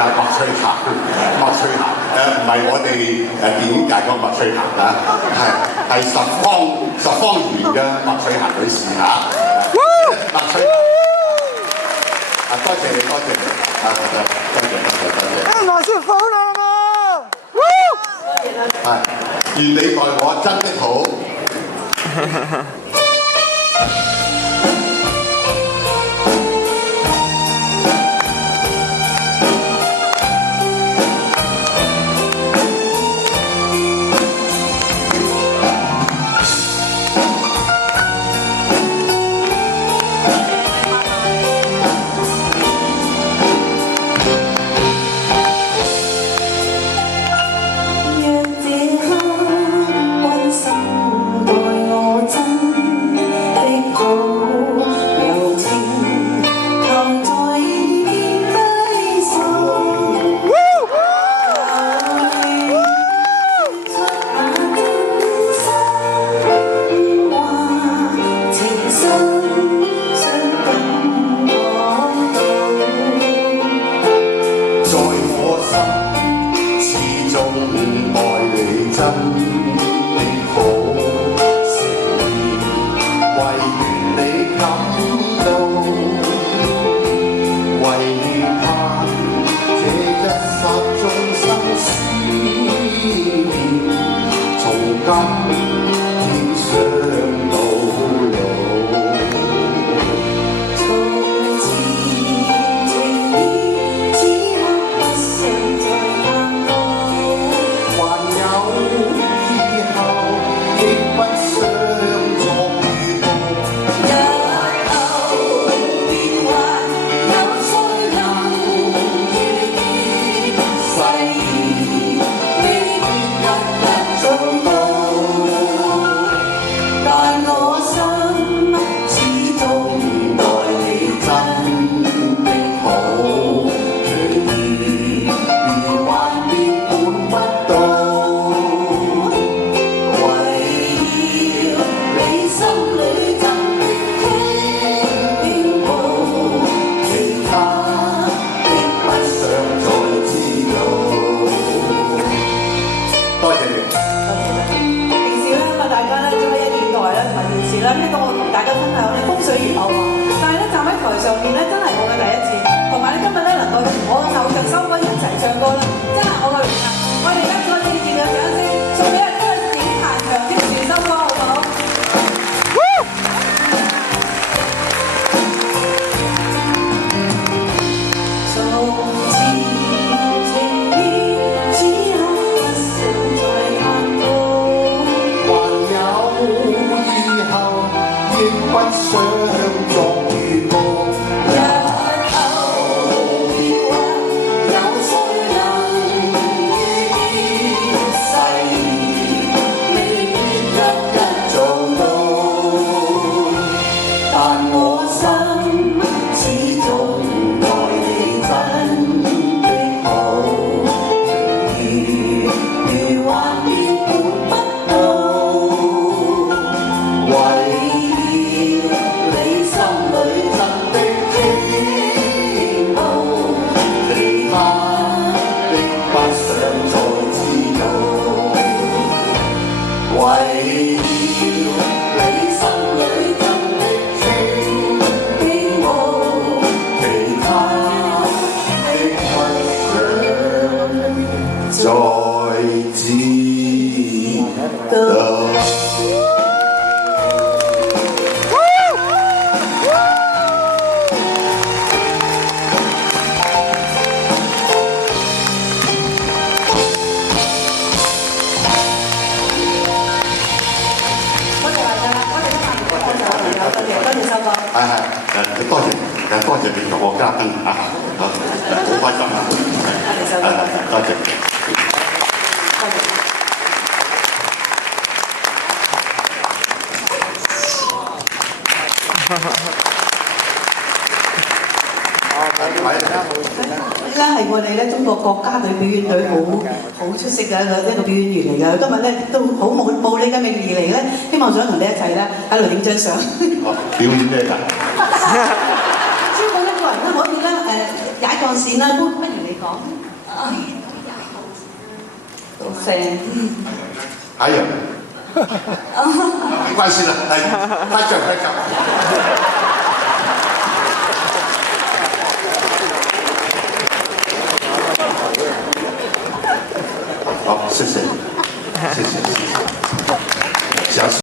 麥翠霞，麥翠霞唔係我哋電影界個麥翠霞啊，係十方園嘅麥翠霞女士嚇，麥翠霞多謝你，多謝你，多謝。我是好啦嘛，係願你待我真的好。多謝你同我嘉賓啊，好開心啊！多謝。依家係我哋咧中國國家隊表演隊好出色嘅一個表演員嚟㗎。今日咧都好冒你嘅名義嚟咧，希望想同你一齊咧喺度影張相。表演咩㗎？超過一個人都可以咧踩鋼線啦，不如你講，到聲。還有，沒關係啦，快講。好，謝謝。